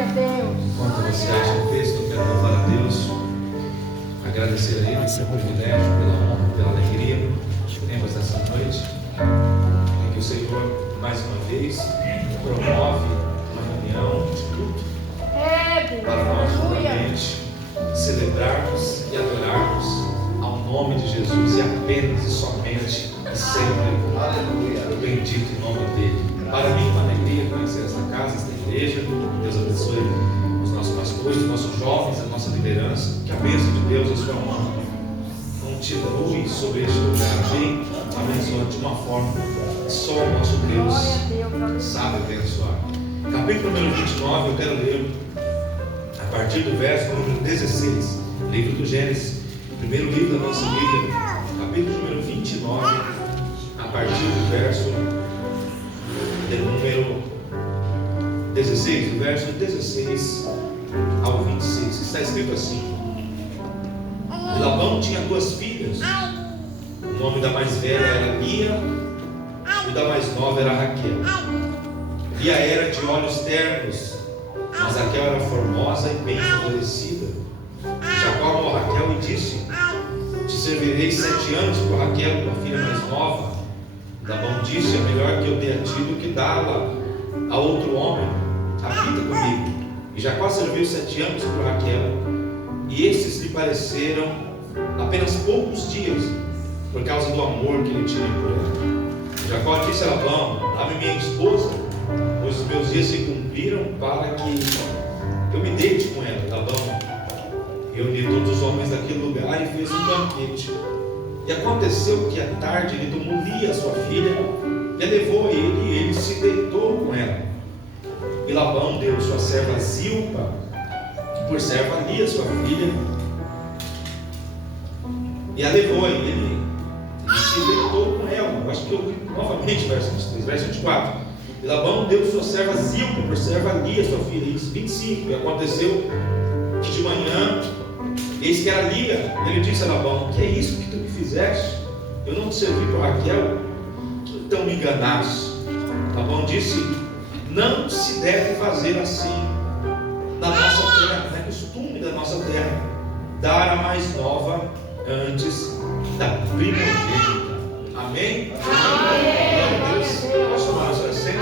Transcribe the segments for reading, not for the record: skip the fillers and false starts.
Glória a Deus. Enquanto você acha o texto, eu quero louvar a Deus, agradecer a Ele pelo privilégio, pela honra, pela alegria que temos nessa noite. É que o Senhor, mais uma vez, promove uma reunião de culto para nós novamente celebrarmos e adorarmos ao nome de Jesus e apenas e somente e sempre. Aleluia. Bendito o nome dele. Para mim, uma alegria conhecer esta casa, esta igreja. Deus abençoe os nossos pastores, os nossos jovens, a nossa liderança. Que a bênção de Deus e a sua mão continue sobre este lugar. Amém. Abençoa de uma forma que só o nosso Deus sabe abençoar. Capítulo número 29, eu quero ler a partir do verso número 16, livro do Gênesis, primeiro livro da nossa Bíblia, capítulo número 29, a partir do verso número 16, do verso 16 ao 26, está escrito assim: Labão tinha 2 filhas, o nome da mais velha era Lia, e da mais nova era Raquel. Lia era de olhos ternos, mas Raquel era formosa e bem favorecida. Jacó amou Raquel e disse: Te servirei 7 anos por Raquel, tua filha mais nova. Labão disse: É melhor que eu dê a ti do que dá-la a outro homem. Habita comigo. E Jacó serviu 7 anos por Raquel, e esses lhe pareceram apenas poucos dias, por causa do amor que ele tinha por ela. Jacó disse a Labão: Dá-me minha esposa, pois os meus dias se cumpriram para que eu me deite com ela. Labão reuniu todos os homens daquele lugar e fez um banquete. E aconteceu que à tarde ele tomou Lia, sua filha, e a levou a ele, e ele se deitou com ela. E Labão deu sua serva Zilpa, por serva a Lia, sua filha, e a levou a ele, e se deitou com ela. Eu acho que eu li novamente verso 23, verso 24. E Labão deu sua serva Zilpa, por serva a Lia, sua filha. Isso, 25. E aconteceu que de manhã, eis que era Lia, ele disse a Labão: Que é isso que tu me fizeste? Eu não te servi por Raquel? Que então me enganaste? Labão disse: Não se deve fazer assim na nossa terra, não é costume da nossa terra dar a mais nova antes da primogênita. Amém? Glória a Deus. Posso chamar a sua assento?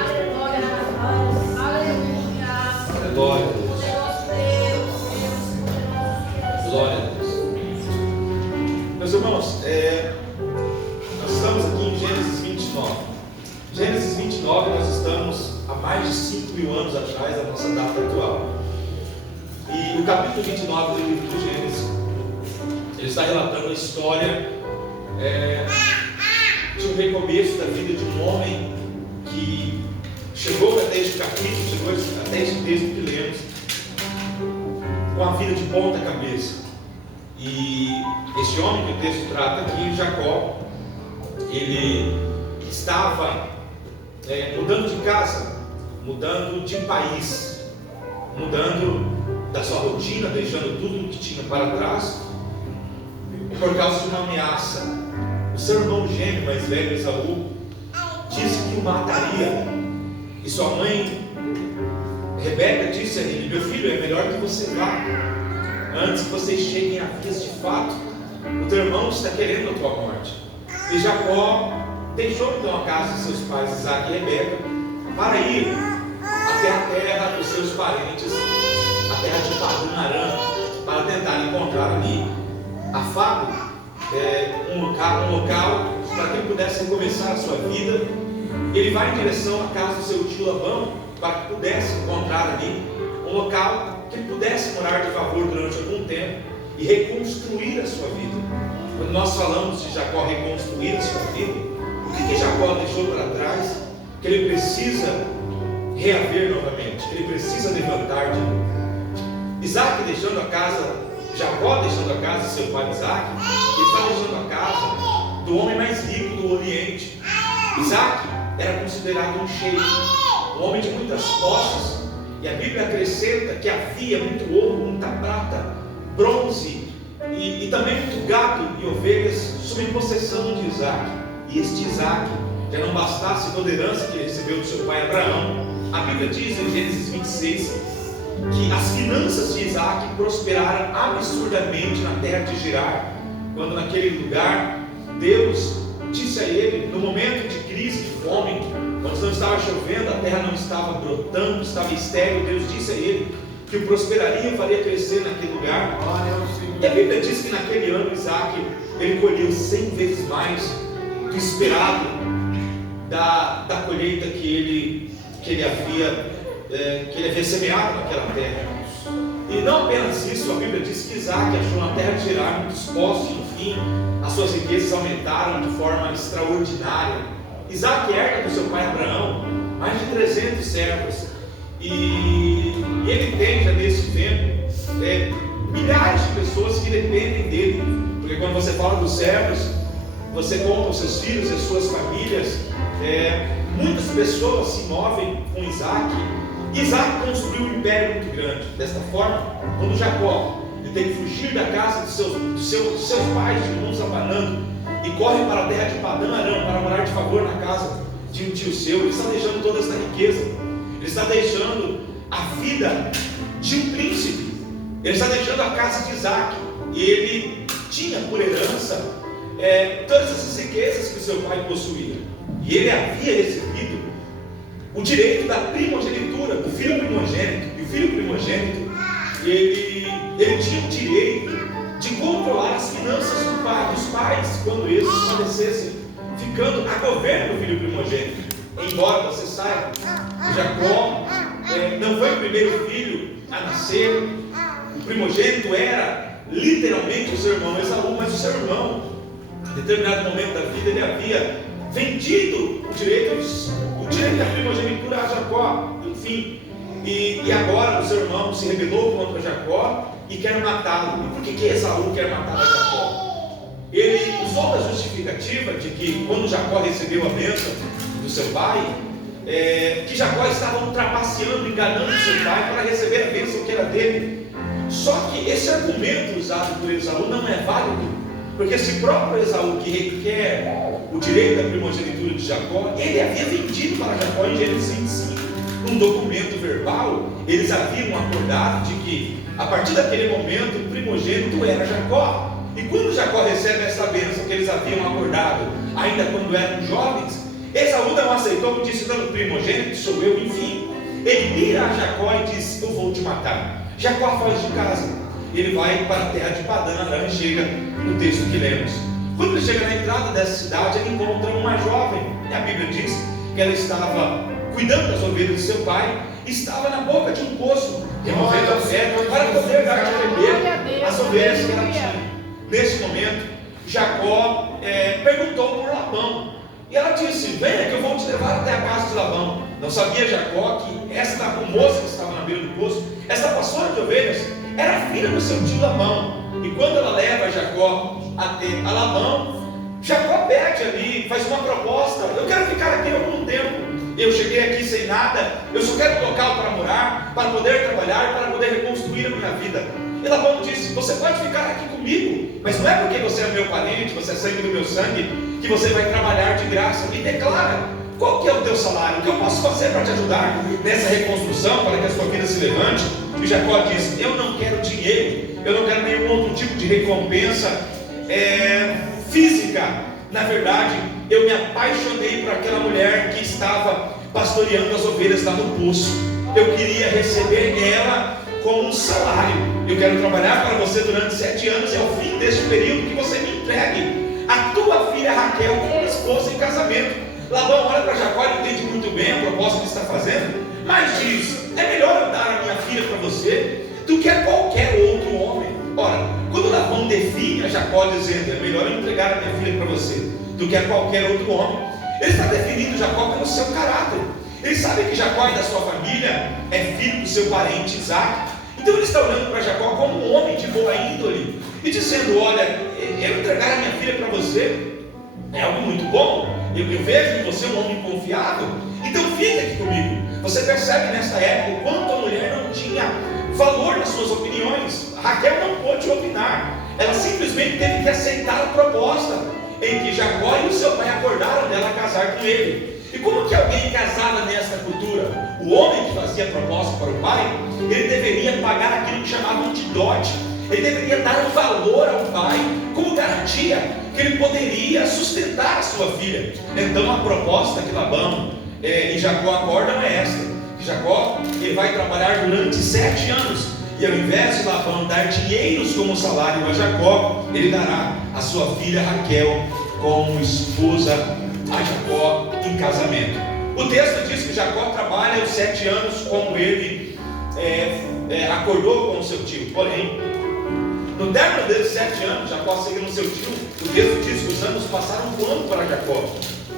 Glória a Deus. Glória a Deus. Meus irmãos, nós estamos aqui em Gênesis 29. Gênesis 29, nós estamos há mais de 5.000 anos atrás da nossa data atual. E o capítulo 29 do livro de Gênesis, ele está relatando a história de um recomeço da vida de um homem que chegou até este capítulo, chegou até este texto que lemos, com a vida de ponta cabeça. E este homem que o texto trata aqui, Jacó, ele estava mudando de casa, mudando de país, mudando da sua rotina, deixando tudo que tinha para trás, por causa de uma ameaça. O seu irmão gêmeo mais velho, Esaú, disse que o mataria, e sua mãe Rebeca disse a ele: Meu filho, é melhor que você vá, antes que vocês cheguem a vias de fato. O teu irmão está querendo a tua morte. E Jacó deixou então a casa de seus pais Isaque e Rebeca para ir até a terra dos seus parentes, a terra de Padã-Arã, para tentar encontrar ali afago, um local para que ele pudesse recomeçar a sua vida. Ele vai em direção à casa do seu tio Labão para que pudesse encontrar ali um local que ele pudesse morar de favor durante algum tempo e reconstruir a sua vida. Quando nós falamos de Jacó reconstruir a sua vida, o que Jacó deixou para trás, que ele precisa reaver novamente, que ele precisa levantar de novo. Isaac deixando a casa, Jacó deixando a casa de seu pai Isaac, ele está deixando a casa do homem mais rico do Oriente. Isaac era considerado um sheik, um homem de muitas posses, e a Bíblia acrescenta que havia muito ouro, muita prata, bronze e também muito gado e ovelhas sob possessão de Isaac. E este Isaac já não bastasse toda a herança que ele recebeu do seu pai Abraão. A Bíblia diz em Gênesis 26 que as finanças de Isaac prosperaram absurdamente na terra de Gerar, quando naquele lugar Deus disse a ele, no momento de crise, de fome, quando não estava chovendo, a terra não estava brotando, estava estéril, Deus disse a ele que o prosperaria e faria crescer naquele lugar. E a Bíblia diz que naquele ano Isaac, ele colheu 100 vezes mais do esperado da colheita que ele havia semeado naquela terra. E não apenas isso, a Bíblia diz que Isaac achou na terra de Gerar muitos poços, enfim, as suas riquezas aumentaram de forma extraordinária. Isaac herda do seu pai Abraão mais de 300 servos, e ele tem já nesse tempo milhares de pessoas que dependem dele, porque quando você fala dos servos, você conta os seus filhos e as suas famílias. Muitas pessoas se movem com Isaac. Isaac construiu um império muito grande. Desta forma, quando Jacó ele tem que fugir da casa dos seus pais, de irmãos abanando, e corre para a terra de Padã Arã para morar de favor na casa de um tio seu, ele está deixando toda essa riqueza, ele está deixando a vida de um príncipe, ele está deixando a casa de Isaac. E ele tinha por herança todas essas riquezas que o seu pai possuía, e ele havia recebido o direito da primogenitura, do filho primogênito. E o filho primogênito, ele tinha o direito de controlar as finanças dos pais quando esses falecessem, ficando a governo do filho primogênito. Embora você saiba, Jacó não foi o primeiro filho a nascer. O primogênito era literalmente o seu irmão Esaú, mas o seu irmão, em determinado momento da vida, ele havia vendido o direito da primogenitura a Jacó, enfim. E agora o seu irmão se rebelou contra Jacó e quer matá-lo. E por que Esaú quer matar a Jacó? Ele usou a justificativa de que quando Jacó recebeu a bênção do seu pai, que Jacó estava trapaceando, enganando seu pai para receber a bênção que era dele. Só que esse argumento usado por Esaú não é válido, porque esse próprio Esaú que requer o direito da primogenitura de Jacó, ele havia vendido para Jacó em Gênesis 25, num documento verbal. Eles haviam acordado de que a partir daquele momento o primogênito era Jacó. E quando Jacó recebe essa bênção que eles haviam acordado, ainda quando eram jovens, Esaú não aceitou e disse: não, o primogênito sou eu. Enfim, ele mira a Jacó e diz: eu vou te matar. Jacó foge de casa, ele vai para a terra de Padã Arã e chega no texto que lemos. Quando ele chega na entrada dessa cidade, ele encontra uma jovem, e a Bíblia diz que ela estava cuidando das ovelhas do seu pai, estava na boca de um poço, removendo a pedra para poder dar de beber as ovelhas que ela tinha. Nesse momento, Jacó perguntou por Labão, e ela disse: venha que eu vou te levar até a casa de Labão. Não sabia Jacó que esta moça que estava na beira do poço, esta pastora de ovelhas, era filha do seu tio Labão. E quando ela leva Jacó até a Labão, Jacó pede ali, faz uma proposta: eu quero ficar aqui algum tempo, eu cheguei aqui sem nada, eu só quero um local para morar, para poder trabalhar, para poder reconstruir a minha vida. E Labão disse: você pode ficar aqui comigo, mas não é porque você é meu parente, você é sangue do meu sangue, que você vai trabalhar de graça. Me declara, qual que é o teu salário? O que eu posso fazer para te ajudar nessa reconstrução, para que a sua vida se levante? E Jacó disse: eu não quero dinheiro, eu não quero nenhum outro tipo de recompensa física. Na verdade, eu me apaixonei por aquela mulher que estava pastoreando as ovelhas lá no poço. Eu queria receber ela como um salário. Eu quero trabalhar para você durante 7 anos, e ao fim deste período que você me entregue a tua filha Raquel como esposa em casamento. Labão olha para Jacó e entende muito bem a proposta que está fazendo, mas diz: é melhor eu dar a minha filha para você do que a qualquer outro homem. Ora, quando Labão define a Jacó dizendo: é melhor eu entregar a minha filha para você do que a qualquer outro homem, ele está definindo Jacó pelo seu caráter. Ele sabe que Jacó e da sua família é filho do seu parente Isaac. Então ele está olhando para Jacó como um homem de boa índole e dizendo: olha, eu entregar a minha filha para você é algo muito bom. Eu vejo em você um homem confiável, então fica aqui comigo. Você percebe nessa época o quanto a mulher não tinha valor nas suas opiniões. Raquel não pôde opinar, ela simplesmente teve que aceitar a proposta em que Jacó e o seu pai acordaram dela casar com ele. E como que alguém casava nesta cultura? O homem que fazia a proposta para o pai, ele deveria dote, ele deveria dar um valor ao pai, como garantia que ele poderia sustentar a sua filha. Então a proposta que Labão e Jacó acordam é esta: que Jacó, ele vai trabalhar durante 7 anos, e ao invés de Labão dar dinheiros como salário a Jacó, ele dará a sua filha Raquel como esposa a Jacó em casamento. O texto diz que Jacó trabalha os 7 anos como ele acordou com o seu tio. Porém, no término desses 7 anos, Jacó seguindo seu tio, o texto diz que os anos passaram voando para Jacó.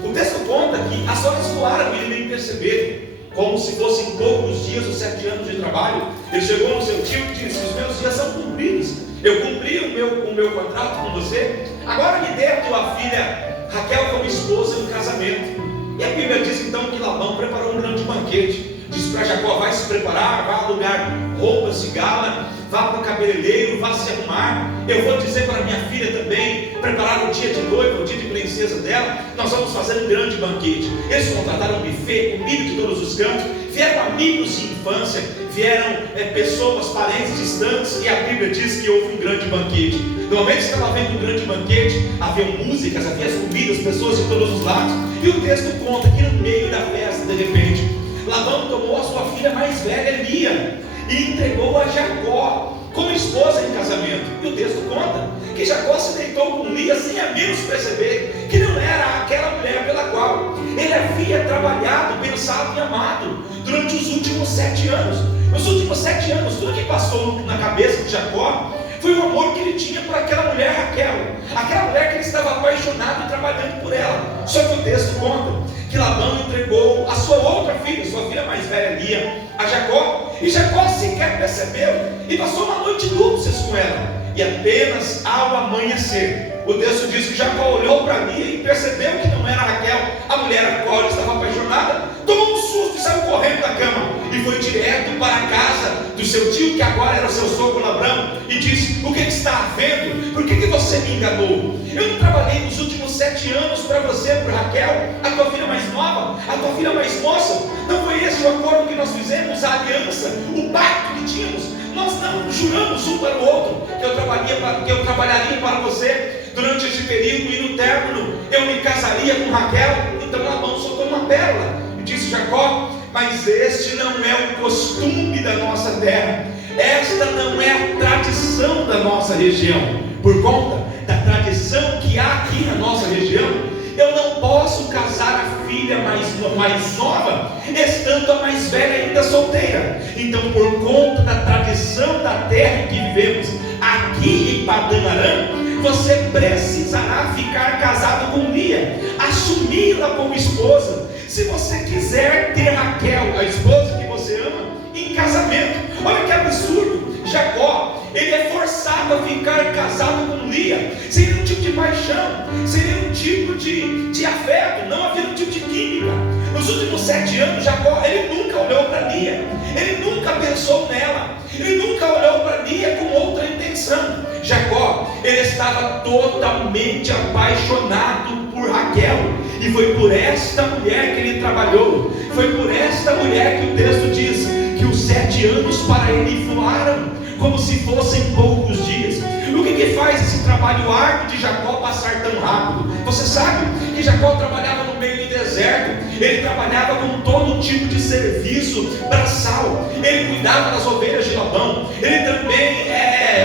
O texto conta que as horas voaram e ele nem percebeu, como se fossem poucos dias os 7 anos de trabalho. Ele chegou no seu tio e disse: os meus dias são cumpridos, eu cumpri o meu contrato com você, agora me dê a tua filha Raquel como esposa em casamento. E a Bíblia diz então que Labão preparou um grande banquete. Disse para Jacó: vai se preparar, vai alugar roupas de gala, vá para o cabeleireiro, vá se arrumar. Eu vou dizer para minha filha também preparar o dia de noiva, o dia de princesa dela. Nós vamos fazer um grande banquete. Eles contrataram um buffet, comida de todos os cantos. Vieram amigos de infância, vieram pessoas, parentes distantes, e a Bíblia diz que houve um grande banquete. No momento que estava havendo um grande banquete, havia músicas, havia as comidas, pessoas de todos os lados. E o texto conta que no meio da festa, de repente, Labão tomou a sua filha mais velha, Lia, e entregou a Jacó como esposa em casamento. E o texto conta que Jacó se deitou com Lia sem a menos perceber que não era aquela mulher pela qual ele havia trabalhado, pensado e amado durante os últimos 7 anos. Nos últimos 7 anos, tudo que passou na cabeça de Jacó foi o amor que ele tinha por aquela mulher Raquel, aquela mulher que ele estava apaixonado e trabalhando por ela. Só que o texto conta que Labão entregou a sua outra filha, sua filha mais velha Lia, a Jacó, e Jacó sequer percebeu e passou uma noite de núpcias com ela. E apenas ao amanhecer, o texto diz que Jacó olhou para Lia e percebeu que não era Raquel, a mulher a qual ele estava apaixonada. Tomou um susto e saiu correndo da cama e foi direto para a casa do seu tio, que agora era o seu sogro Labão, e disse: o que está havendo? Por que você me enganou? Eu não trabalhei nos últimos 7 anos para você, por Raquel, a tua filha mais nova, a tua filha mais moça? Não foi esse o acordo que nós fizemos, a aliança, o pacto que tínhamos? Nós não juramos um para o outro que eu trabalharia para você durante este período, e no término eu me casaria com Raquel? Então Labão soltou uma pérola e disse: Jacó, mas este não é o costume da nossa terra, esta não é a tradição da nossa região. Por conta da tradição que há aqui na nossa região, eu não posso casar a filha mais nova, estando a mais velha ainda solteira. Então, por conta da tradição da terra em que vivemos aqui em Padã Aram, você precisará ficar casado com Lia, assumi-la como esposa, se você quiser ter Raquel, a esposa que você ama, em casamento. Olha que absurdo! Jacó, ele é forçado a ficar casado com Lia. Seria um tipo de paixão, seria um tipo de afeto, não havia um tipo de química. Nos últimos 7 anos, Jacó, ele nunca olhou para Lia, ele nunca pensou nela, ele nunca olhou para Lia com outra intenção. Jacó, ele estava totalmente apaixonado por Raquel, e foi por esta mulher que ele trabalhou, foi por esta mulher que o texto diz que os 7 anos para ele voaram como se fossem poucos dias. O que faz esse trabalho árduo de Jacó passar tão rápido? Você sabe que Jacó trabalhava no meio do deserto, ele trabalhava com todo tipo de serviço braçal, ele cuidava das ovelhas de Labão, ele também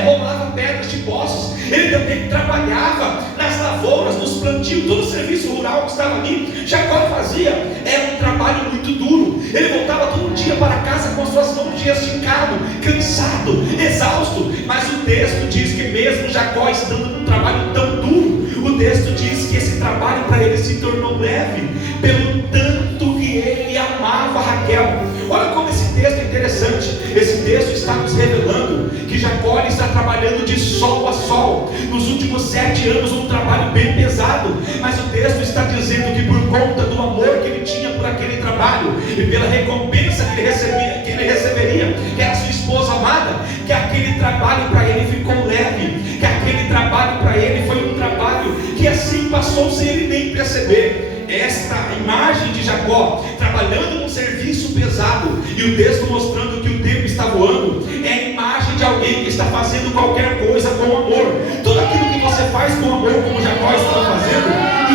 rolava pedras de poços, ele também trabalhava nas lavouras, nos plantios, todo o serviço rural que estava ali, Jacó fazia. Era um trabalho muito duro, ele voltava todo dia para casa com as suas mãos esticado, cansado, exausto. Mas o texto diz que mesmo Jacó estando num trabalho tão duro, o texto diz que esse trabalho para ele se tornou leve, pelo tanto que ele amava Raquel. Olha como esse texto é interessante. Esse texto está nos revelando que Jacó está trabalhando de sol a sol, nos últimos 7 anos, um trabalho bem pesado, mas o texto está dizendo que por conta do amor que ele tinha por aquele trabalho, e pela recompensa que ele receberia, que era sua esposa amada, que aquele trabalho para ele ficou leve, que aquele trabalho para ele foi um trabalho que assim passou sem ele nem perceber. Esta imagem de Jacó trabalhando num serviço pesado, e o texto mostrando que o tempo está voando, é a imagem de alguém que está fazendo qualquer coisa com amor. Tudo aquilo que você faz com amor, como Jacó estava fazendo,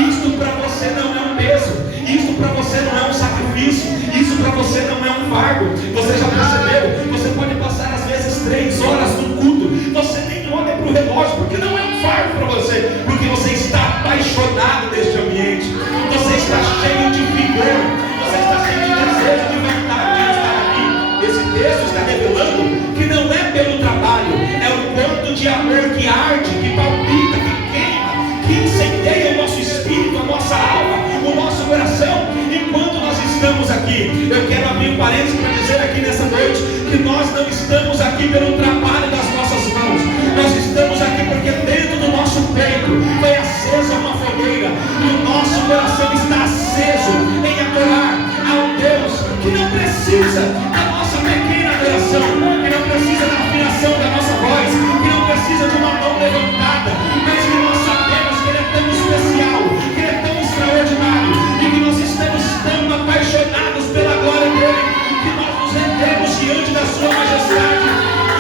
isto para você não é um peso, isto para você não é um sacrifício, isso para você não é um fardo. Você já percebeu? Você pode passar às vezes 3 horas no culto, você nem olha para o relógio, porque não é um fardo para você, porque você está apaixonado neste ambiente, você está cheio de vigor, você está cheio de desejo, de vontade de estar aqui. Esse texto está revelando que não é pelo trabalho, é o quanto de amor que arde, que palpita, que queima, que incendeia o nosso espírito, a nossa alma, o nosso coração, enquanto nós estamos aqui. Eu quero abrir um parênteses para dizer aqui nessa noite que nós não estamos aqui pelo trabalho das nossas mãos, nós estamos aqui porque dentro do nosso peito foi acesa uma fogueira e o nosso coração está aceso em adorar a um Deus que não precisa da nossa pequena adoração, que não precisa da afinação da nossa voz, que não precisa de uma mão levantada, mas que nós sabemos que Ele é tão especial, que Ele é tão extraordinário e que nós estamos tão apaixonados pela glória dEle, que nós nos rendemos diante da Sua majestade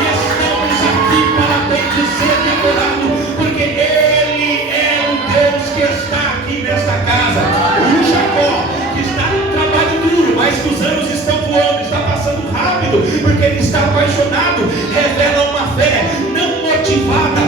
e estamos aqui para bendizer e adorá-lo, porque Ele é o Deus que está aqui nesta casa. O Jacó, que está num trabalho duro, mas que os anos estão voando, está passando rápido, porque ele está apaixonado, revela uma fé não motivada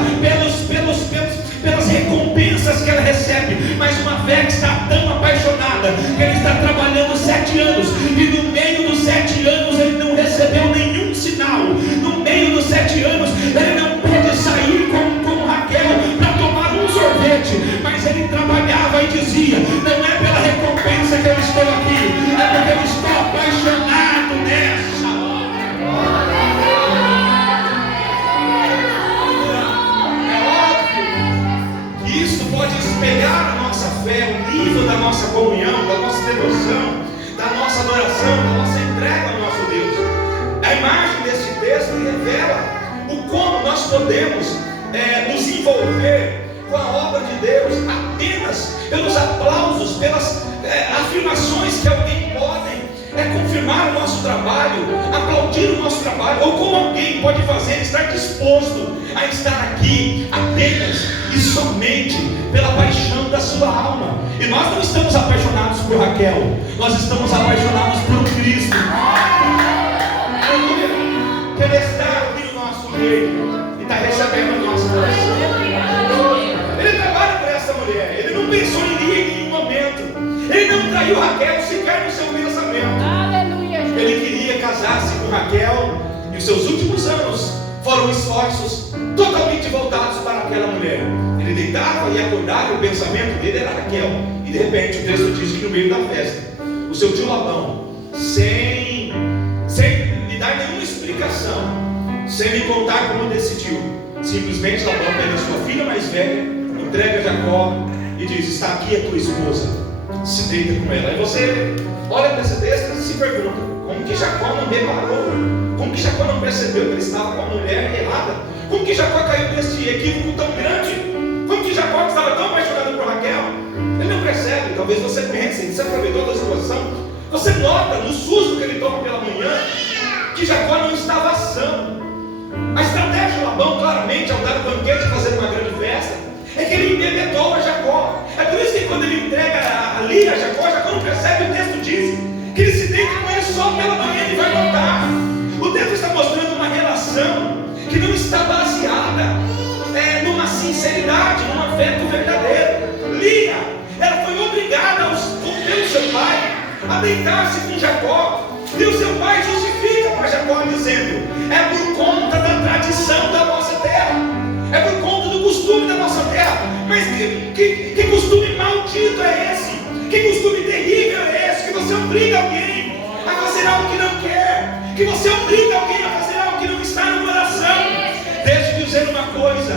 pelas recompensas que ela recebe, mas uma fé que está tão apaixonada, que ele está trabalhando 7 anos, e no meio dos 7 anos ele não recebeu nenhum sinal, no meio dos 7 anos ele não pôde sair com Raquel para tomar um sorvete, mas ele trabalhava e dizia: não é pela recompensa que eu estou aqui, é porque eu estou apaixonado nessa hora. É óbvio que isso pode espelhar a nossa fé, o nível da nossa comunhão, da nossa devoção, da nossa adoração, da nossa entrega ao nosso Deus. A imagem desse texto revela o como nós podemos nos envolver com a obra de Deus apenas pelos aplausos, pelas afirmações que alguém pode confirmar o nosso trabalho, aplaudir o nosso trabalho, ou como alguém pode fazer, estar disposto a estar aqui apenas e somente pela paixão da sua alma. E nós não estamos apaixonados por Raquel, nós estamos apaixonados por Cristo. Que Ele está aqui no nosso meio e está recebendo a nossa oração. Ele trabalha por essa mulher, ele não pensou em nenhum momento, ele não traiu Raquel sequer no seu pensamento. Aleluia. Ele queria casar-se com Raquel, e os seus últimos anos foram esforços totalmente voltados para aquela mulher. Ele deitava e acordava, e o pensamento dele era Raquel. E de repente o texto diz que no meio da festa, o seu tio Labão, sem lhe dar nenhuma explicação, sem lhe contar como decidiu, simplesmente Labão pega a sua filha mais velha, entrega a Jacó e diz: está aqui a tua esposa, se deita com ela. Aí você olha para esse texto e se pergunta: como que Jacó não reparou? Como que Jacó não percebeu que ele estava com a mulher errada? Como que Jacó caiu nesse equívoco tão grande? Como que Jacó, que estava tão apaixonado por Raquel, ele não percebe? Talvez você pense, ele se aproveitou da situação. Você nota no susto que ele toma pela manhã que Jacó não estava são. A estratégia de Labão, claramente, ao dar o banquete e fazer uma grande festa, é que ele embebedou a Jacó. É por isso que quando ele entrega a Lia a Jacó, Jacó não percebe. O texto diz que ele se deita com ele só pela manhã e vai voltar. O texto está mostrando uma relação que não está baseada numa sinceridade, num afeto verdadeiro. Lia, ela foi obrigada pelo seu pai a deitar-se com Jacó, e o seu pai justifica para Jacó dizendo: é por conta da tradição da nossa terra, é por conta do costume da nossa terra. Mas que costume maldito é esse? Que costume terrível é esse? Que você obriga alguém a fazer algo que não quer, que você obriga alguém a fazer algo que não está no coração. Deixa eu dizer uma coisa: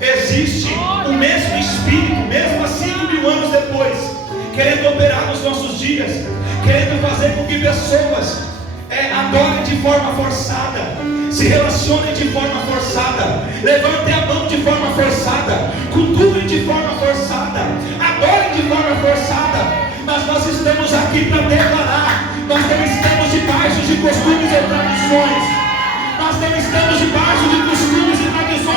existe o mesmo Espírito, mesmo há 5.000 anos depois, querendo operar nos nossos dias, querendo fazer com que pessoas adorem de forma forçada, se relacionem de forma forçada, levantem a mão de forma forçada, cultuem de forma forçada, adorem de forma forçada. Mas nós estamos aqui para declarar: nós não estamos debaixo de costumes e tradições, nós não estamos debaixo de costumes e tradições.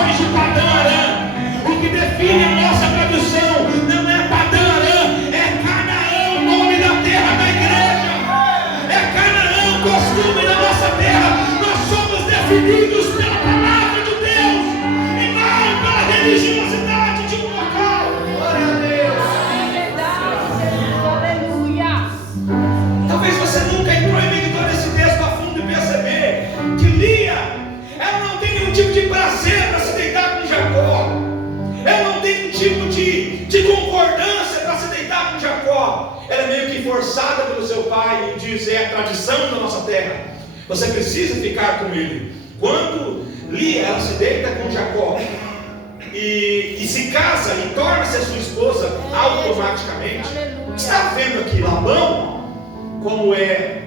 definidos pela palavra de Deus e não pela religiosidade de um local. Glória a Deus. Aleluia. Talvez você nunca entrou e meditou nesse texto a fundo e perceber que Lia, ela não tem nenhum tipo de prazer para se deitar com Jacó. Ela não tem nenhum tipo de concordância para se deitar com Jacó. Ela é meio que forçada pelo seu pai e diz: é a tradição da nossa terra. Você precisa ficar com ele. Quando Lia, ela se deita com Jacó e se casa e torna-se a sua esposa automaticamente. Está vendo aqui Labão, como é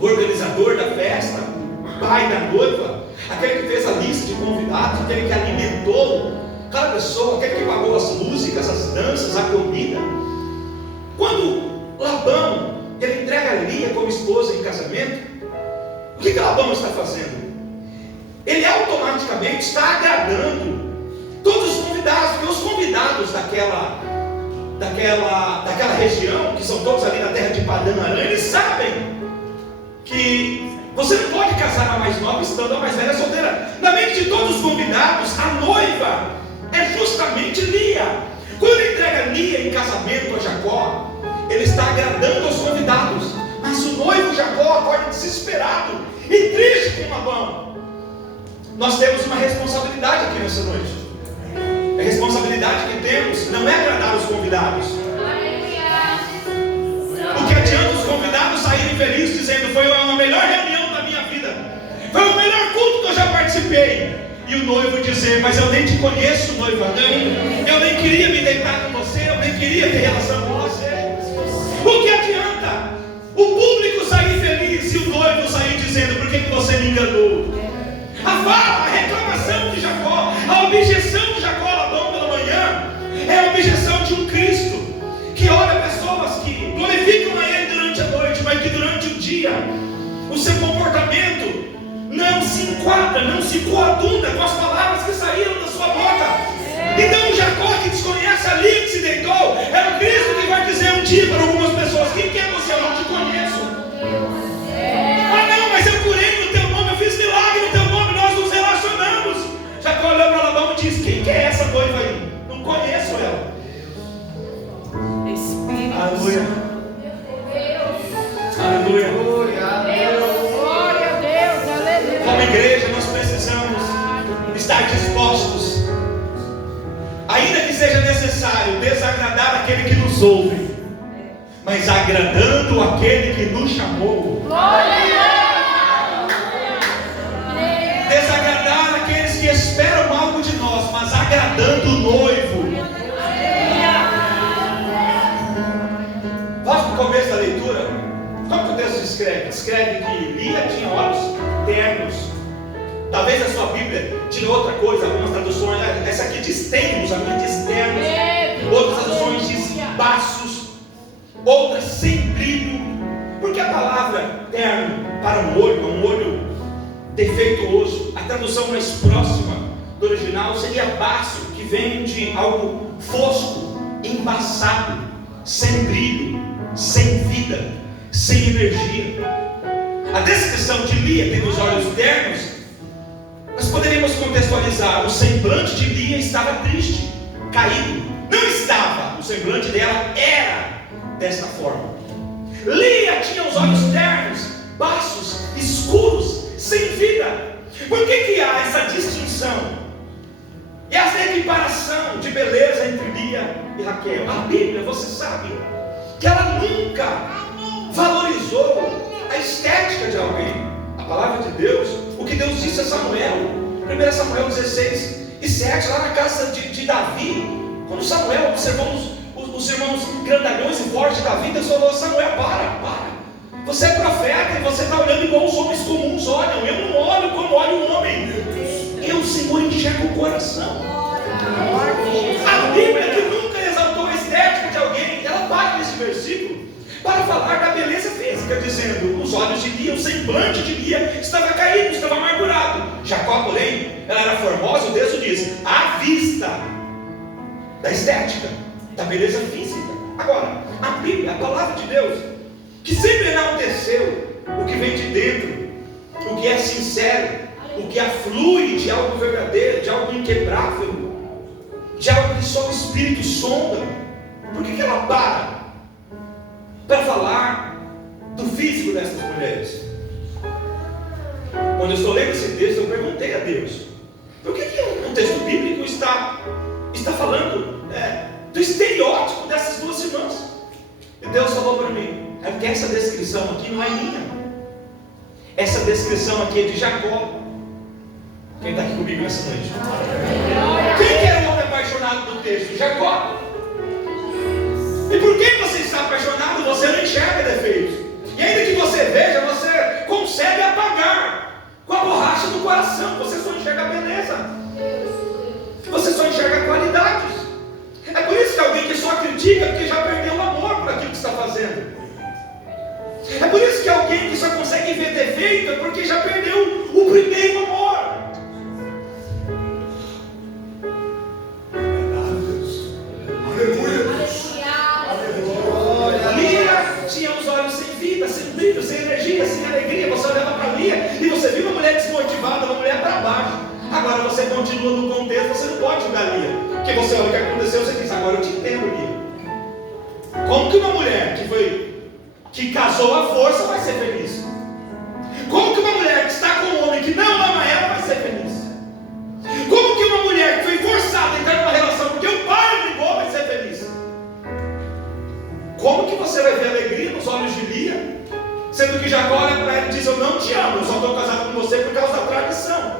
o organizador da festa, pai da noiva, aquele que fez a lista de convidados, aquele que alimentou cada pessoa, aquele que pagou as músicas, as danças, a comida. Quando Labão, ele entrega a Lia como esposa em casamento, o que Labão está fazendo? Ele automaticamente está agradando todos os convidados, porque os convidados daquela região, que são todos ali na terra de Padã Arã, eles sabem que você não pode casar a mais nova estando a mais velha solteira. Na mente de todos os convidados, a noiva é justamente Lia. Quando ele entrega Lia em casamento a Jacó, ele está agradando aos convidados, mas o noivo Jacó acorda desesperado e triste com Labão. Nós temos uma responsabilidade aqui nessa noite. A responsabilidade que temos não é agradar os convidados. O que adianta os convidados saírem felizes dizendo: foi a melhor reunião da minha vida, foi o melhor culto que eu já participei, e o noivo dizer: mas eu nem te conheço, noiva, eu nem queria me deitar com você, eu nem queria ter relação com você. O que adianta o público sair feliz e o noivo sair dizendo: por que você me enganou? A reclamação de Jacó, a objeção de Jacó a Labão pela manhã, é a objeção de um Cristo que olha pessoas que glorificam a Ele durante a noite, mas que durante o dia o seu comportamento não se enquadra, não se coaduna com as palavras que saíram da sua boca. Então o Jacó, que desconhece a Lia que se deitou, é o Cristo que vai dizer um dia para algumas pessoas: quem que é você? Eu não te conheço. Ah não, mas eu curei no teu nome, eu fiz milagre no teu nome, nós nos relacionamos. Jacó olhou para Labão e disse: quem que é essa noiva aí? Não conheço ela. Espírito. Aleluia. Aleluia. Glória a Deus. Aleluia. Como igreja nós precisamos estar dispostos, ainda que seja necessário desagradar aquele que nos ouve, mas agradando aquele que nos chamou. Desagradar aqueles que esperam algo de nós, mas agradando o noivo. Vamos para o começo da leitura. Como que o texto descreve? Descreve que Lia tinha olhos ternos. Talvez a sua Bíblia tire outra coisa, algumas traduções. Essa aqui diz ternos, a minha diz ternos. Outras traduções diz baços, outras sem brilho. Porque a palavra terno para um olho é um olho defeituoso. A tradução mais próxima do original seria baço, que vem de algo fosco, embaçado, sem brilho, sem vida, sem energia. A descrição de Lia tendo os olhos ternos, nós poderíamos contextualizar: o semblante de Lia estava triste, caído. Não estava, o semblante dela era desta forma. Lia tinha os olhos ternos, baços, escuros, sem vida. Por que há essa distinção e essa equiparação de beleza entre Lia e Raquel? A Bíblia, você sabe, que ela nunca valorizou a estética de alguém. A palavra de Deus, o que Deus disse a Samuel, 1 Samuel 16:7, lá na casa de Davi, quando Samuel observou os irmãos grandalhões e fortes de Davi, Deus falou: Samuel, para, você é profeta e você está olhando igual os homens comuns olham. Eu não olho como olha o homem, eu, Senhor, enxergo o coração. A Bíblia, que nunca exaltou a estética de alguém, ela para nesse versículo para falar da beleza física, dizendo: os olhos de Lia, o semblante de Lia estava caído, estava amargurado. Jacó, porém, ela era formosa. O texto diz: à vista da estética, da beleza física. Agora, a Bíblia, a palavra de Deus, que sempre enalteceu o que vem de dentro, o que é sincero, o que aflui de algo verdadeiro, de algo inquebrável, de algo que só o Espírito sonda, por que ela para falar do físico dessas mulheres? Quando eu estou lendo esse texto, eu perguntei a Deus, por que o texto bíblico está falando do estereótipo dessas duas irmãs? E Deus falou para mim, é porque essa descrição aqui não é minha, essa descrição aqui é de Jacó. Quem está aqui comigo nessa noite? Quem era o homem apaixonado do texto? Jacó. E por que você está apaixonado? Você não enxerga defeitos, e ainda que você veja, você consegue apagar com a borracha do coração. Você só enxerga a beleza, você só enxerga qualidades. É por isso que alguém que só critica, porque já perdeu o amor por aquilo que está fazendo. É por isso que alguém que só consegue ver defeito, é porque já perdeu o primeiro amor. Lia tinha os olhos sem vida, sem brilho, sem energia, sem alegria. Você olhava para Lia e você viu uma mulher desmotivada, uma mulher para baixo. Agora você continua no contexto, você não pode julgar Lia, porque você olha o que aconteceu, você diz, agora eu te entendo, Lia. Como que uma mulher que casou à força vai ser feliz? Como que uma mulher que está com um homem que não ama ela vai ser feliz? Como que uma mulher que foi forçada a entrar numa relação porque o pai obrigou vai ser feliz? Como que você vai ver alegria nos olhos de Lia, sendo que Jacó olha para ela e diz, eu não te amo, eu só estou casado com você por causa da tradição.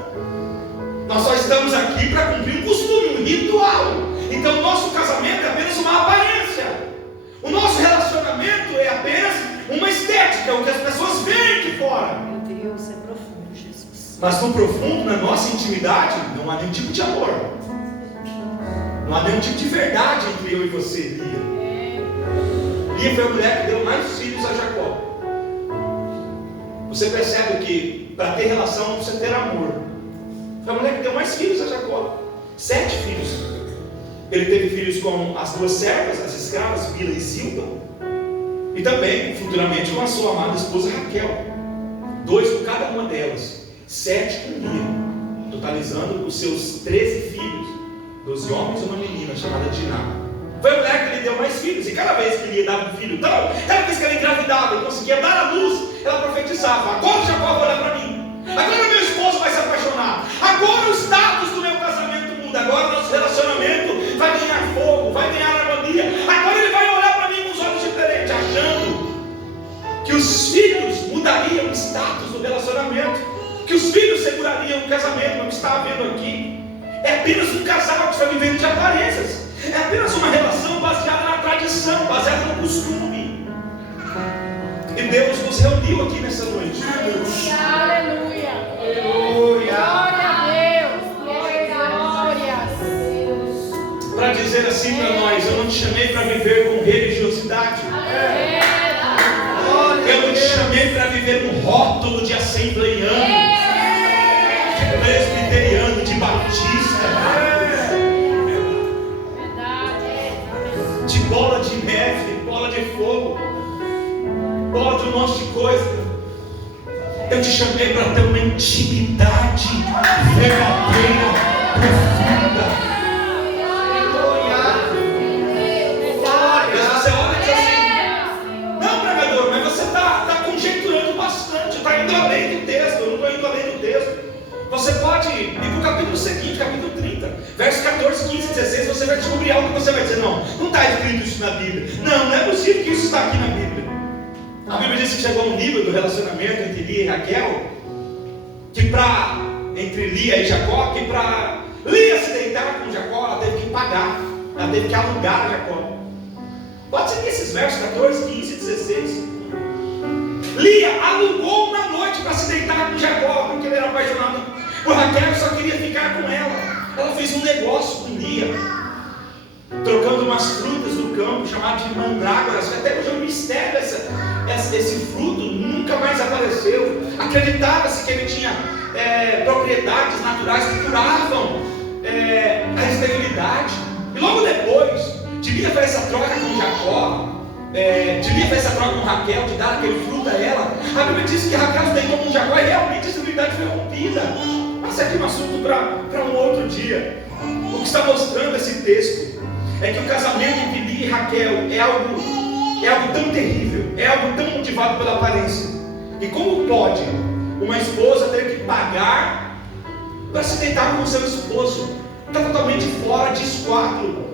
Nós só estamos aqui para cumprir um costume, um ritual. Então o nosso casamento é apenas uma aparência, o nosso relacionamento é apenas uma estética, o que as pessoas veem de fora. Meu Deus, é profundo, Jesus. Mas no profundo, na nossa intimidade, não há nenhum tipo de amor, não há nenhum tipo de verdade entre eu e você, Lia. Lia foi a mulher que deu mais filhos a Jacó. Você percebe que para ter relação não precisa ter amor. Foi a mulher que deu mais filhos a Jacó, 7 filhos. Ele teve filhos com as 2 servas, as escravas Bila e Zilpa, e também futuramente com a sua amada esposa Raquel, 2 com cada uma delas, 7 com Lia, totalizando os seus 13 filhos, 12 homens e uma menina chamada Diná. Foi a mulher que lhe deu mais filhos, e cada vez que Lia dava um filho, então, cada vez que ela engravidava e conseguia dar a luz, ela profetizava, agora Jacó vai olhar para mim, agora meu esposo vai se apaixonar, agora o status do meu casamento muda, agora o nosso relacionamento vai ganhar fogo, vai ganhar harmonia, agora ele vai olhar para mim com os olhos diferentes, achando que os filhos mudariam o status do relacionamento, que os filhos segurariam o casamento. Mas o que está havendo aqui é apenas um casal que está vivendo de aparências, é apenas uma relação baseada na tradição, baseada no costume. E Deus nos reuniu aqui nessa noite. Aleluia. Glória a Deus. Glória a Deus. Para dizer assim para nós, eu não te chamei para viver com religiosidade. Eu não te chamei para viver um rótulo de assembleiano, de presbiteriano, de batista, de bola de neve, bola de fogo, bola de um monte de coisa. Eu te chamei para ter uma intimidade verdadeira, profunda. Mas você olha e diz assim, não, pregador, mas você está conjecturando bastante, está indo além do texto. Eu não estou indo além do texto. Você pode ir para o capítulo seguinte, capítulo 30, versos 14, 15, 16, você vai descobrir algo que você vai dizer, não está escrito isso na Bíblia. Não é possível que isso está aqui na Bíblia. A Bíblia diz que chegou um nível do relacionamento entre Lia e Raquel, entre Lia e Jacó, que para Lia se deitar com Jacó, ela teve que pagar, ela teve que alugar Jacó. Pode ser que esses versos 14, 15 e 16. Lia alugou uma noite para se deitar com Jacó, porque ele era apaixonado por Raquel e só queria ficar com ela. Ela fez um negócio com Lia, trocando umas frutas do campo, chamado de mandrágoras. Até hoje é um mistério, esse fruto nunca mais apareceu. Acreditava-se que ele tinha propriedades naturais que curavam a esterilidade. E logo depois de Lia fazer essa troca com Jacó, de Lia fazer essa troca com Raquel, de dar aquele fruto a ela, a Bíblia diz que Raquel se deitou com Jacó e realmente a esterilidade foi rompida. Mas aqui é um assunto para um outro dia. O que está mostrando esse texto é que o casamento entre Lia e Raquel é algo tão terrível, é algo tão motivado pela aparência. E como pode uma esposa ter que pagar para se deitar com o seu esposo? Está totalmente fora de esquadro.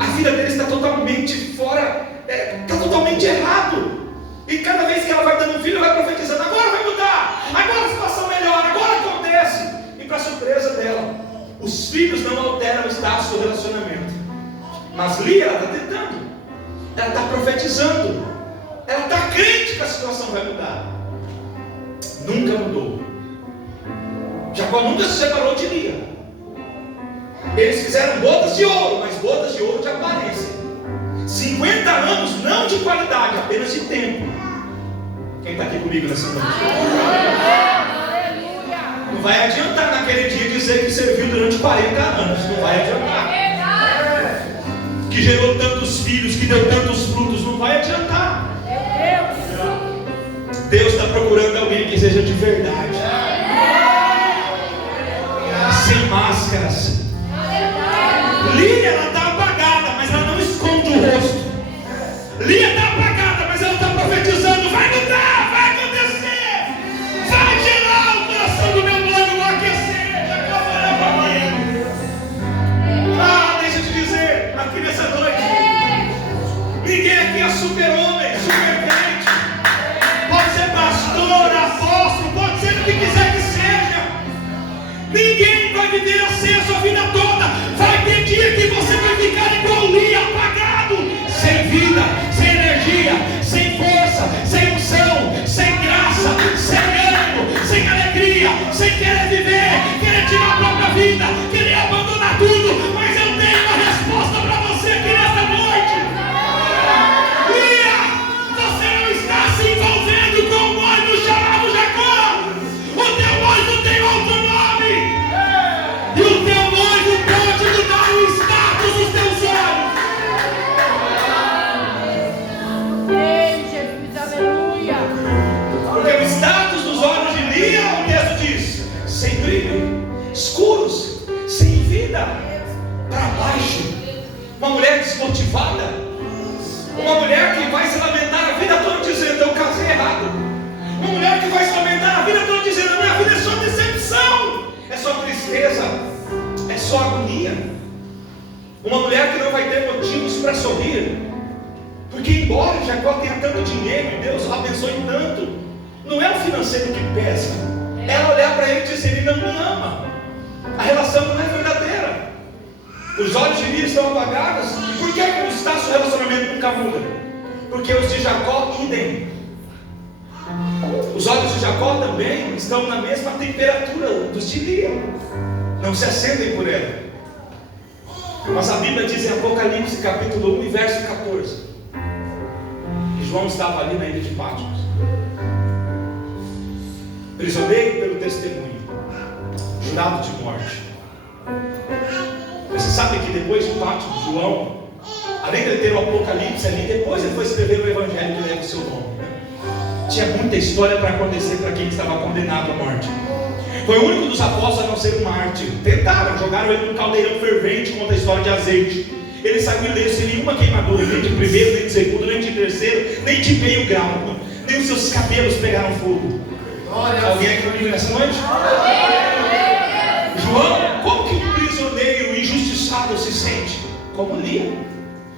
A vida dele está totalmente fora, está totalmente errado. E cada vez que ela vai dando um filho, ela vai profetizando: agora vai mudar, agora a situação melhora, agora acontece. E para surpresa dela, os filhos não alteram o status do relacionamento. Mas Lia, ela está tentando, ela está profetizando, ela está crente que a situação vai mudar. Nunca mudou. Jacó nunca se separou de Lia. Eles fizeram bodas de ouro, mas bodas de ouro de aparência. 50 anos não de qualidade, apenas de tempo. Quem está aqui comigo nessa noite? Não vai adiantar naquele dia dizer que serviu durante 40 anos. Não vai adiantar. Que gerou tantos filhos, que deu tantos frutos. Não vai adiantar. Deus está procurando alguém que seja de verdade, sem máscaras. Lia, ela está apagada, mas ela não esconde o rosto. Lia está apagada, mas ela está profetizando: vai mudar, vai acontecer, vai gerar o coração do meu noivo, vai aquecer. Já olhar para mim. Deixa eu te dizer, aqui nessa noite, ninguém aqui é super-homem, super-crente. Pode ser pastor, apóstolo, pode ser o que quiser que seja. Ninguém vai viver assim a sua vida toda. Vai ter dia que você vai ficar igual Lia, apagado, sem vida, sem energia, sem força, sem unção, sem graça, sem ânimo, sem alegria, sem querer viver, querer tirar a própria vida, querer abandonar tudo. Mas eu tenho uma resposta para você aqui nesta noite. Lia, você não está se envolvendo com o noivo chamado Jacó. O teu noivo tem outro nome. E o teu noivo pode mudar o status dos teus olhos. Ei, Jesus, aleluia. Porque o status dos olhos de Lia, o texto diz: sem brilho, escuros, sem vida, para baixo. Uma mulher desmotivada, uma mulher que vai se lamentar a vida toda dizendo: eu casei errado. Uma mulher que vai se lamentar a vida toda dizendo: a minha vida é só decepção, é só tristeza, é só agonia. Uma mulher que não vai ter motivos para sorrir, porque embora Jacó tenha tanto dinheiro e Deus o abençoe tanto, não é o financeiro que pesa, é ela olhar para ele e dizer: ele não me ama, a relação não é verdadeira. Os olhos de Lia estão apagados. E por que o status do relacionamento nunca muda? Porque os de Jacó idem. Os olhos de Jacó também estão na mesma temperatura dos de Lia, não se acendem por ela. Mas a Bíblia diz em Apocalipse capítulo 1 e verso 14, que João estava ali na ilha de Patmos, prisioneiro pelo testemunho, jurado de morte. Você sabe que depois de Patmos, João, além de ele ter o Apocalipse ali, depois ele foi escrever o Evangelho que leva o seu nome. Tinha muita história para acontecer para quem estava condenado à morte. Foi o único dos apóstolos a não ser um mártir. Tentaram, jogaram ele num caldeirão fervente, conta a história de azeite. Ele saiu ileso, sem nenhuma queimadura, nem de primeiro, nem de segundo, nem de terceiro, nem de meio grau. Nem os seus cabelos pegaram fogo. Alguém aqui comigo nessa noite? João, como que um prisioneiro injustiçado se sente? Como Lia,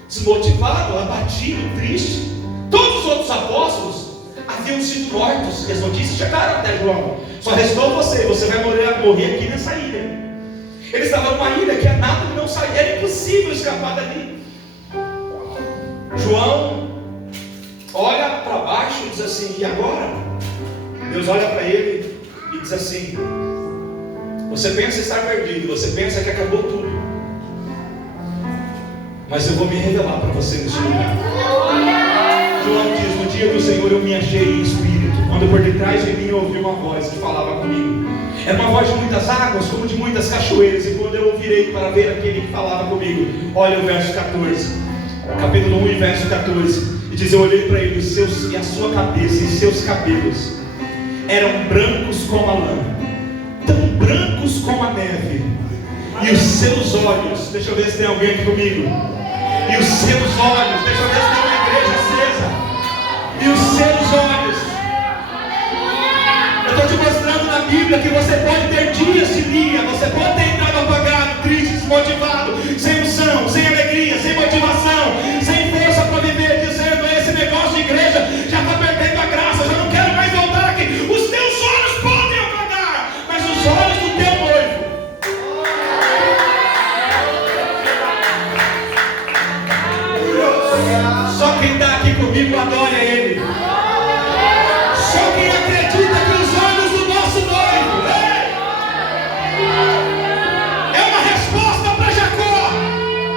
desmotivado, abatido, triste. Todos os outros apóstolos haviam sido mortos, e as notícias chegaram até João: só restou você vai morrer aqui nessa ilha. Ele estava numa ilha que a nada não saía, era impossível escapar dali. João olha para baixo e diz assim: e agora? Deus olha para ele e diz assim: você pensa estar perdido, você pensa que acabou tudo, mas eu vou me revelar para você nesse lugar. João diz: no dia do Senhor eu me achei em espírito, quando por detrás de mim eu ouvi uma voz que falava comigo. Era uma voz de muitas águas, como de muitas cachoeiras. E quando eu virei para ver aquele que falava comigo, olha o verso 14, capítulo 1 e verso 14, e diz: eu olhei para ele, e a sua cabeça e seus cabelos eram brancos como a lã, tão branco brancos como a neve, e os seus olhos, deixa eu ver se tem alguém aqui comigo, e os seus olhos, deixa eu ver se tem uma igreja acesa, e os seus olhos, eu estou te mostrando na Bíblia que você pode ter dias de dia, você pode ter entrado apagado, triste, desmotivado, sem unção, sem alegria, sem motivação, sem força para viver, dizendo: esse negócio de igreja já está perdendo a graça, já não quero mais voltar aqui. Os teus olhos podem apagar, mas os olhos do teu noivo, só quem está aqui comigo adora Ele. Só quem acredita que os olhos do nosso noivo é uma resposta para Jacó.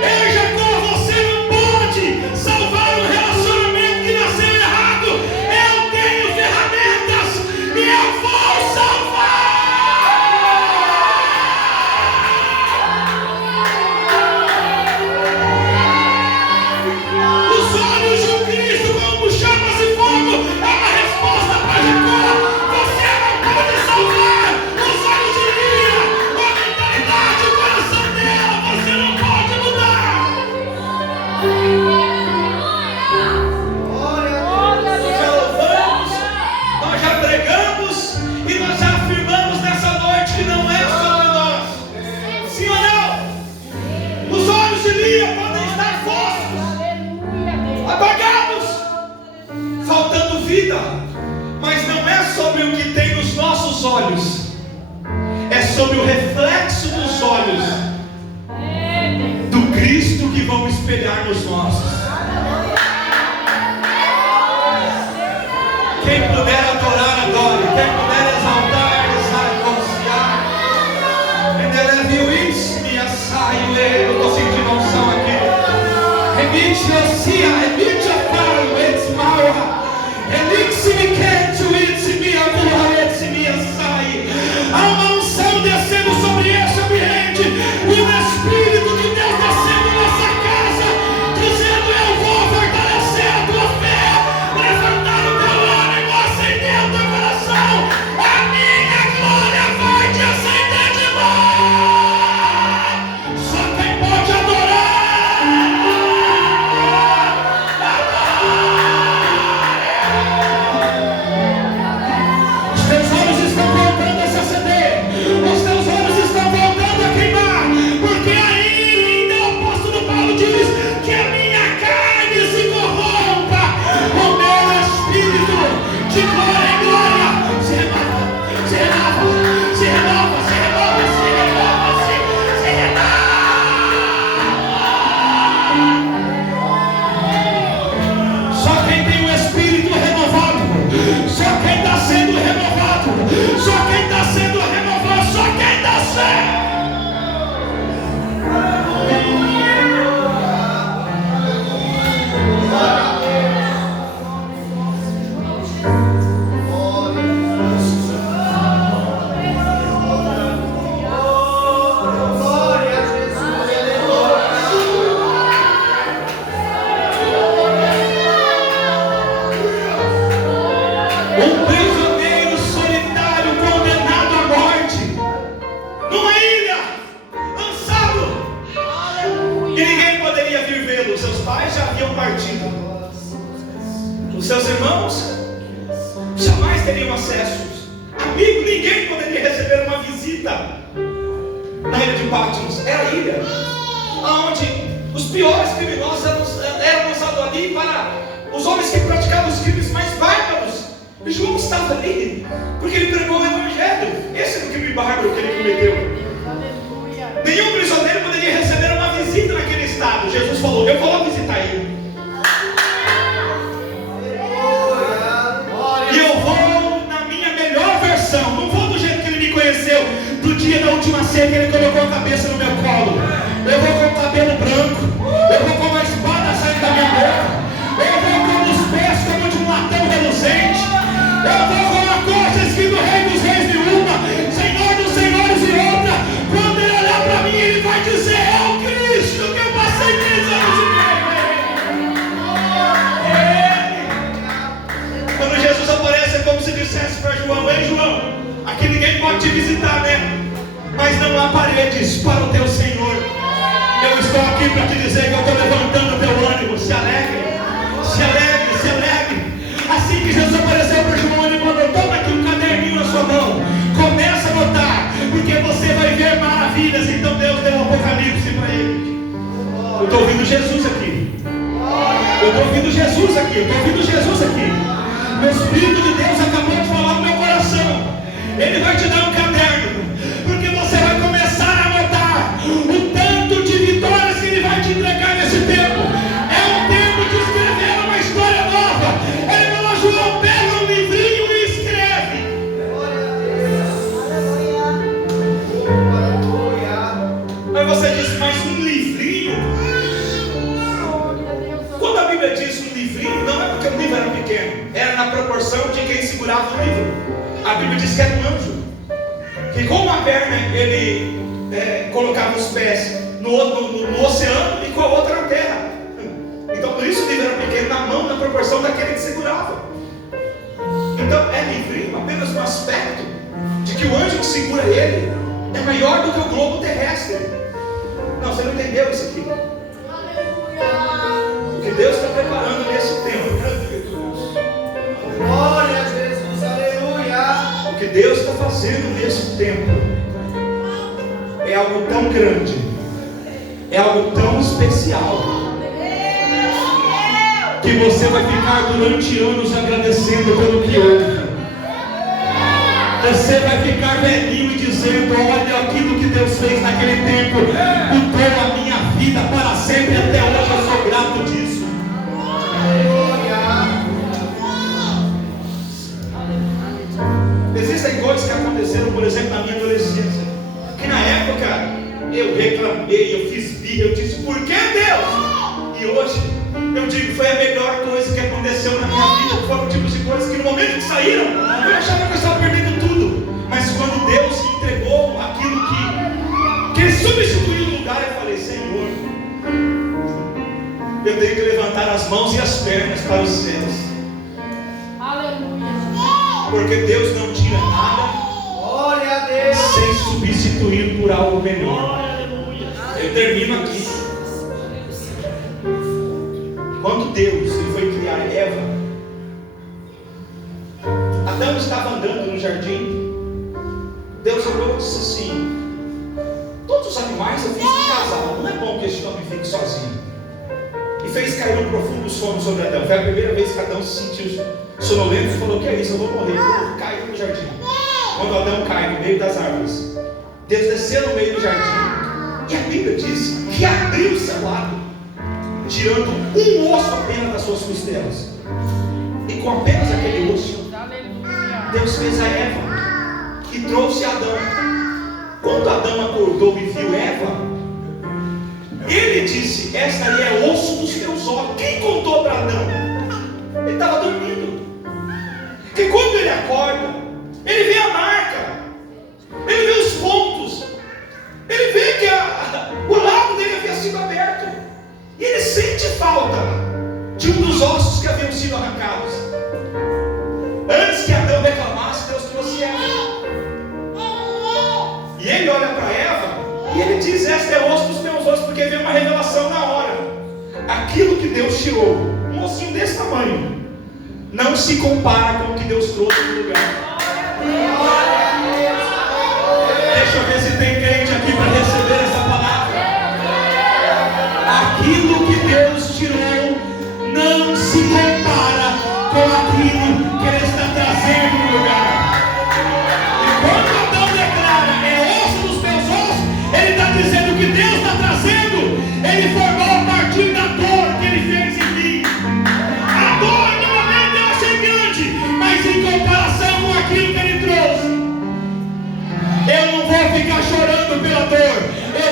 Ei, Jacó, você não pode salvar um relacionamento que nasceu errado. Eu tenho ferramentas e eu vou salvar. Os olhos de um Cristo como chamas e fogo é uma resposta para Jacó. Você não pode salvar os olhos de Lia, a mentalidade, o coração dela. Você não pode mudar. Nós já louvamos, nós já pregamos e nós já afirmamos nessa noite que não é sobre nós. Sim ou não? Os olhos de Lia podem estar foscos, apagados, faltando vida, mas não é sobre o que tem nos nossos olhos, é sobre o reflexo dos olhos do Cristo que vão espelhar nos nossos. Quem puder adorar, adore. Quem puder exaltar, exaltar. Eleve-o-me, assaio ele. Eu estou sentindo a unção aqui. Remite-o-cia, remite-o-faro, etsmaua. Elixi-me quente, etsmi, amor, etsmi, assai. Há uma unção descendo sobre esse ambiente. E o Espírito de Deus descendo nessa casa, dizendo: eu vou fortalecer a tua fé, levantar o teu ânimo, acender o teu coração. A minha glória vai te acender de novo. Só quem pode adorar. Os teus olhos estão voltando a se acender, os teus olhos estão voltando a queimar, porque ainda o apóstolo Paulo diz que a minha carne se corrompa, o meu espírito de glória em glória se renova, se renova, se renova, se renova, se renova, se renova. Só quem tem o espírito renovado, só quem está sendo renovado, só quem está sendo renovado, só quem está sendo. Um prisioneiro solitário condenado à morte, numa ilha, lançado, e ninguém poderia vir vê-lo. Seus pais já haviam partido, os seus irmãos jamais teriam acesso, amigo, ninguém poderia receber uma visita na ilha de Patmos. Era a ilha onde os piores criminosos eram lançados ali para os homens que praticavam os crimes mais bárbaros. E João estava ali porque ele pregou o evangelho. Esse era o crime bárbaro que ele cometeu. Nenhum prisioneiro poderia receber uma visita naquele estado. Jesus falou: eu vou lá visitar ele. E eu vou na minha melhor versão. Não vou do jeito que ele me conheceu, do dia da última ceia que ele colocou a cabeça no meu colo. Eu vou com o cabelo branco, eu vou com uma espada saindo da minha boca, eu vou com os pés como de um latão reluzente, eu vou com uma coxa escrito Rei dos Reis de uma, Senhor dos Senhores de outra. Quando ele olhar para mim, ele vai dizer: é o Cristo que eu passei 3 anos e meio. Quando Jesus aparece, é como se dissesse para João: ei, João, aqui ninguém pode te visitar, né? Mas mas não há paredes para o teu Senhor. Eu estou aqui para te dizer que eu estou levantando o teu ânimo. Se alegre, se alegre, se alegre. Assim que Jesus apareceu para João, ele mandou: toma aqui um caderninho na sua mão, começa a anotar, porque você vai ver maravilhas. Então Deus deu um Apocalipse para ele. Eu estou ouvindo Jesus aqui. Eu estou ouvindo Jesus aqui. Eu estou ouvindo Jesus aqui. O Espírito de Deus acabou de falar no meu coração. Ele vai te dar um caderno, porque você vai começar a anotar o tanto de vitórias que Ele vai te entregar nesse tempo. É um tempo de escrever uma história nova. Ele falou: João, pega um livrinho e escreve. Aí você diz: mas um livrinho? Quando a Bíblia diz um livrinho, não é porque o livro era pequeno, era na proporção de quem segurava o livro. A Bíblia diz que era um anjo, que com uma perna ele colocava os pés no oceano e com a outra na terra. Então por isso o livro era pequeno na mão, na proporção daquele que segurava. Então é livrinho apenas um aspecto de que o anjo que segura ele é maior do que o globo terrestre. Não, você não entendeu isso aqui. O que Deus está preparando nesse tempo. Glória a Jesus, aleluia. O que Deus está fazendo nesse tempo é algo tão grande, é algo tão especial, que você vai ficar durante anos agradecendo pelo que houve. Você vai ficar velhinho e dizendo: olha aquilo que Deus fez naquele tempo, mudou a minha vida para sempre, até hoje eu sou grato disso. Existem coisas que aconteceram, por exemplo, na minha adolescência, que na época eu reclamei, eu fiz birra, eu disse: por que Deus? E hoje eu digo: foi a melhor coisa que aconteceu na minha vida. Foram tipos de coisas que no momento que saíram, eu achava que eu estava perdendo tudo. Mas quando Deus entregou aquilo que Ele substituiu no lugar, eu falei: Senhor, eu tenho que levantar as mãos e as pernas para os céus. Porque Deus não tira nada, Glória a Deus, sem substituir por algo melhor. Eu termino aqui. Quando Deus foi criar Eva, Adão estava andando no jardim. Deus olhou e disse assim: todos os animais eu fiz em casal, não é bom que este homem fique sozinho. E fez cair um profundo sono sobre Adão. Foi a primeira vez que Adão se sentiu sonolento e falou: que é isso, eu vou morrer. Ele caiu no jardim. Quando Adão cai no meio das árvores, Deus desceu no meio do jardim, e a Bíblia diz que abriu o seu lado, tirando um osso apenas das suas costelas. E com apenas aquele osso, Deus fez a Eva e trouxe Adão. Quando Adão acordou e viu Eva, ele disse: esta aí é osso dos teus ossos. Quem contou para Adão? Ele estava dormindo. Que quando ele acorda, ele vê a marca, ele vê os pontos, ele vê que o lado dele havia sido aberto, e ele sente falta de um dos ossos que haviam sido arrancados. Antes que Adão reclamasse, Deus trouxe Eva. E ele olha para Eva e ele diz: esta é osso dos meus ossos, porque veio uma revelação na hora. Aquilo que Deus tirou, um ossinho desse tamanho, não se compara com o que Deus trouxe no lugar. Deixa eu ver se tem crente aqui para receber essa palavra. Aquilo que Deus tirou não se compara com aquilo que Ele está trazendo no lugar. E quando Adão declara: é osso dos meus ossos, ele está dizendo que Deus está trazendo. Ele formou a partir da dor que Ele fez em mim. A dor no momento eu achei grande, mas em comparação com aquilo que Ele trouxe, eu não vou ficar chorando pela dor, eu